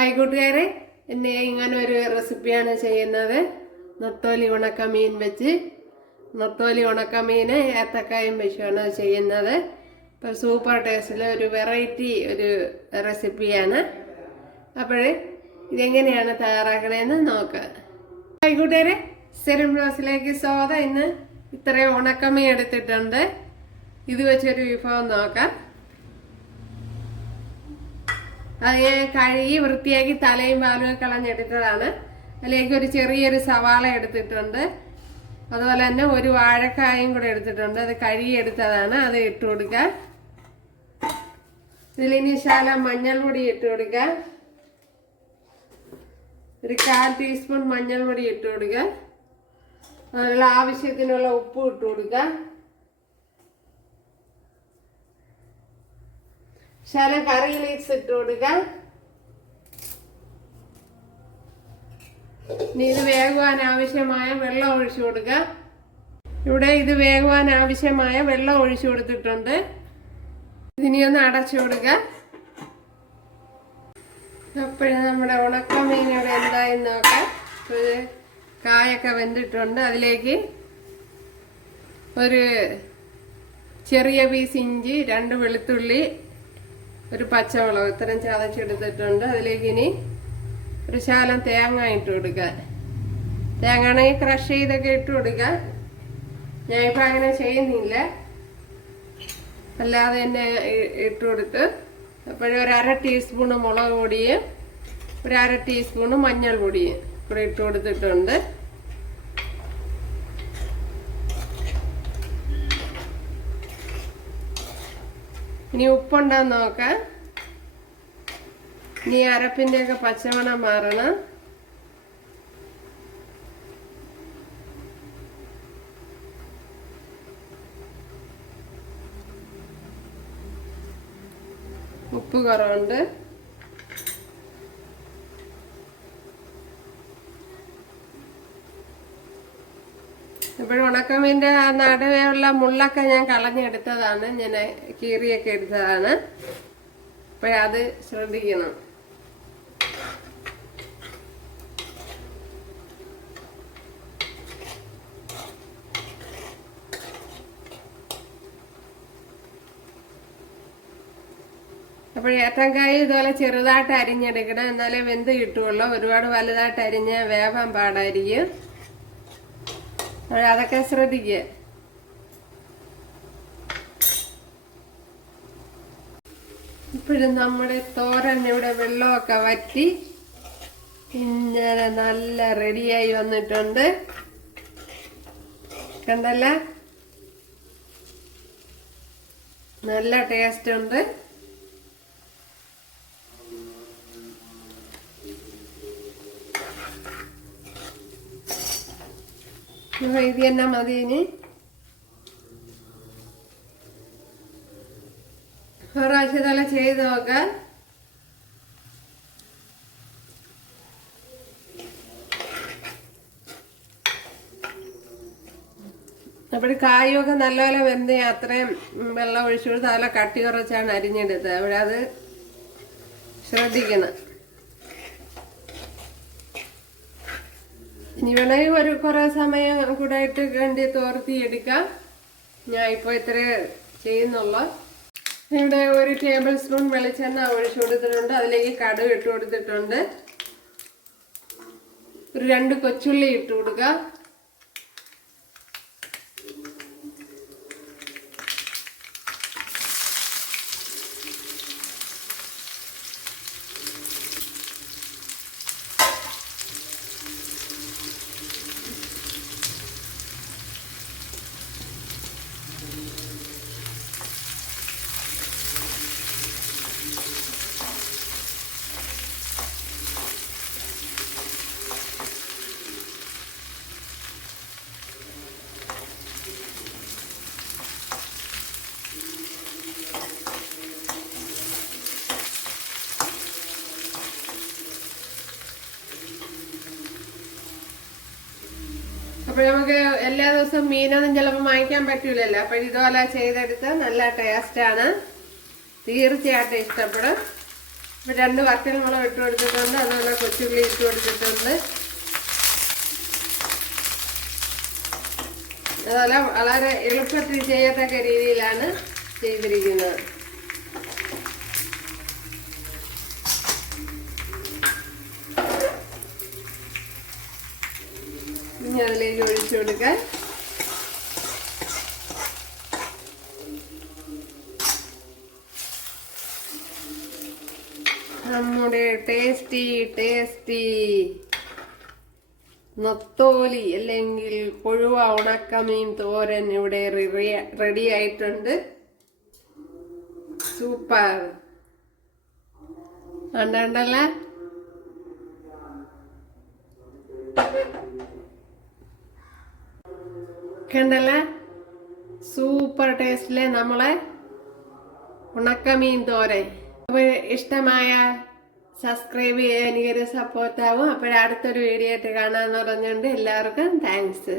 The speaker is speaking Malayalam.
ഹായ് കൂട്ടുകാരെ, ഇന്ന് ഇങ്ങനെ ഒരു റെസിപ്പിയാണ് ചെയ്യുന്നത്. നത്തോലി ഉണക്കമീൻ വെച്ച് നത്തോലി ഉണക്കമീൻ ഏത്തക്കായും വെച്ചാണ് ചെയ്യുന്നത്. ഇപ്പോൾ സൂപ്പർ ടേസ്റ്റിലെ ഒരു വെറൈറ്റി ഒരു റെസിപ്പിയാണ്. അപ്പോൾ ഇതെങ്ങനെയാണ് തയ്യാറാക്കണതെന്ന് നോക്കാം. ഹായ് കൂട്ടുകാരെ, സെറിൻ ബ്ലോസിലേക്ക് സ്വാഗതം. ഇന്ന് ഇത്രയും ഉണക്കമീൻ എടുത്തിട്ടുണ്ട്. ഇത് വെച്ചൊരു വിഭവം നോക്കാം. അത് ഞാൻ കഴുകി വൃത്തിയാക്കി തലയും പാലും കളഞ്ഞെടുത്തതാണ്. അതിലേക്ക് ഒരു ചെറിയൊരു സവാള എടുത്തിട്ടുണ്ട്. അതുപോലെ തന്നെ ഒരു വാഴക്കായും കൂടെ എടുത്തിട്ടുണ്ട്. അത് കഴുകി എടുത്തതാണ്. അത് ഇട്ട് കൊടുക്കുക. ഇതിലിനി ശകലം മഞ്ഞൾപ്പൊടി ഇട്ട് കൊടുക്കുക. ഒരു 1/4 ടീസ്പൂൺ മഞ്ഞൾപ്പൊടി ഇട്ട് കൊടുക്കുക. അതിനുള്ള ആവശ്യത്തിനുള്ള ഉപ്പ് ഇട്ട് കൊടുക്കുക. ശകലം കറി ലീവ്സ് ഇട്ട് കൊടുക്കുക. ഇനി ഇത് വേകുവാൻ ആവശ്യമായ വെള്ളം ഒഴിച്ചു കൊടുക്കുക. ഇവിടെ ഇത് വേകുവാൻ ആവശ്യമായ വെള്ളം ഒഴിച്ചു കൊടുത്തിട്ടുണ്ട്. ഇതിനി ഒന്ന് അടച്ചു കൊടുക്കുക. അപ്പോഴും നമ്മുടെ ഉണക്കമീൻ ഇവിടെ എന്തായി നോക്കാം. കായൊക്കെ വെന്തിട്ടുണ്ട്. അതിലേക്ക് ഒരു ചെറിയ പീസ് ഇഞ്ചി, 2 വെളുത്തുള്ളി, ഒരു പച്ചമുളക് ഇത്രയും ചതച്ചെടുത്തിട്ടുണ്ട്. അതിലേക്ക് ഇനി ഒരു ശകലം തേങ്ങ ഇട്ട് കൊടുക്കുക. തേങ്ങ ആണെങ്കിൽ ക്രഷ് ചെയ്തൊക്കെ ഇട്ട് കൊടുക്കുക. ഞാനിപ്പോൾ അങ്ങനെ ചെയ്യുന്നില്ല, അല്ലാതെ തന്നെ ഇട്ട് കൊടുത്ത്. അപ്പോഴും ഒരു 1/2 ടീസ്പൂണ് മുളക് പൊടിയും ഒരു 1/2 ടീസ്പൂണ് മഞ്ഞൾ പൊടിയും കൂടെ ഇട്ട് കൊടുത്തിട്ടുണ്ട്. ഇനി ഉപ്പുണ്ടാന്ന് നോക്കാം. ഇനി അരപ്പിന്റെ ഒക്കെ പച്ചമണം മാറണം. ഉപ്പ് കുറവുണ്ട്. ഇപ്പോൾ ഉണക്കമീൻ്റെ ആ നടുവേയുള്ള മുള്ളൊക്കെ ഞാൻ കളഞ്ഞെടുത്തതാണ്. ഞാൻ കീറിയൊക്കെ എടുത്തതാണ്. അപ്പോൾ അത് ശ്രദ്ധിക്കണം. അപ്പോൾ ഏത്തങ്കായ ഇതുപോലെ ചെറുതായിട്ട് അരിഞ്ഞെടുക്കണം, എന്നാലേ വെന്ത് കിട്ടുള്ളൂ. ഒരുപാട് വലുതായിട്ട് അരിഞ്ഞ് വേവാൻ പാടായിരിക്കും. അതൊക്കെ ശ്രദ്ധിക്കുക. ഇപ്പോഴും നമ്മുടെ തോരൻ ഇവിടെ വെള്ളമൊക്കെ വറ്റി ഇങ്ങനെ നല്ല റെഡിയായി വന്നിട്ടുണ്ട്. കണ്ടല്ല, നല്ല ടേസ്റ്റ് ഉണ്ട്. ഇത് തന്നെ മതി. ഇനി ഒരാഴ്ച തല ചെയ്ത് നോക്കാം. അപ്പോൾ കായൊക്കെ നല്ലപോലെ വെന്ത് അത്രയും വെള്ളം ഒഴിച്ചു കൊടുത്ത് നല്ല കട്ടി കുറച്ചാണ് അരിഞ്ഞെടുത്തത്. അവിടെ അത് ശ്രദ്ധിക്കണം. ഇനി വേണമെങ്കിൽ കുറേ സമയം കൂടെ ഇട്ട് കണ്ടി തോർത്തി എടുക്കാം. ഞാൻ ഇപ്പോൾ ഇത്ര ചെയ്യുന്നുള്ളൂ. ഇവിടെ 1 ടേബിൾ സ്പൂൺ വെളിച്ചെണ്ണ ഒഴിച്ചു കൊടുത്തിട്ടുണ്ട്. അതിലേക്ക് കടുക് ഇട്ട് കൊടുത്തിട്ടുണ്ട്. ഒരു 2 കൊച്ചുള്ളി ഇട്ട് കൊടുക്കുക. അപ്പോൾ നമുക്ക് എല്ലാ ദിവസവും മീനൊന്നും ചിലപ്പോൾ വാങ്ങിക്കാൻ പറ്റൂലല്ലോ. അപ്പോൾ ഇതുപോലെ ചെയ്തെടുത്ത് നല്ല ടേസ്റ്റാണ്. തീർച്ചയായിട്ടും ഇഷ്ടപ്പെടും. ഇപ്പം 2 വറ്റൽമുളക് ഇട്ട് കൊടുത്തിട്ടുണ്ട്, അതുപോലെ കൊച്ചുള്ളി ഇട്ട് കൊടുത്തിട്ടുണ്ട്. അതുപോലെ വളരെ എളുപ്പത്തിൽ ചെയ്യത്തക്ക രീതിയിലാണ് ചെയ്തിരിക്കുന്നത്. ഇനി അതിലേക്ക് ഒഴിച്ചു കൊടുക്കാൻ നമ്മുടെ ടേസ്റ്റി നത്തോലി അല്ലെങ്കിൽ കൊഴുവ ഉണക്കമീൻ തോരൻ ഇവിടെ റെഡി ആയിട്ടുണ്ട്. സൂപ്പർ ഉണ്ടല്ല. കണ്ടല്ല, സൂപ്പർ ടേസ്റ്റിലെ നമ്മളെ ഉണക്കമീൻ തോരൻ. അപ്പോൾ ഇഷ്ടമായ സബ്സ്ക്രൈബ് ചെയ്യാൻ എനിക്കൊരു സപ്പോർട്ടാവും. അപ്പോഴടുത്തൊരു വീഡിയോ ആയിട്ട് കാണാമെന്ന് പറഞ്ഞുകൊണ്ട് എല്ലാവർക്കും താങ്ക്സ്.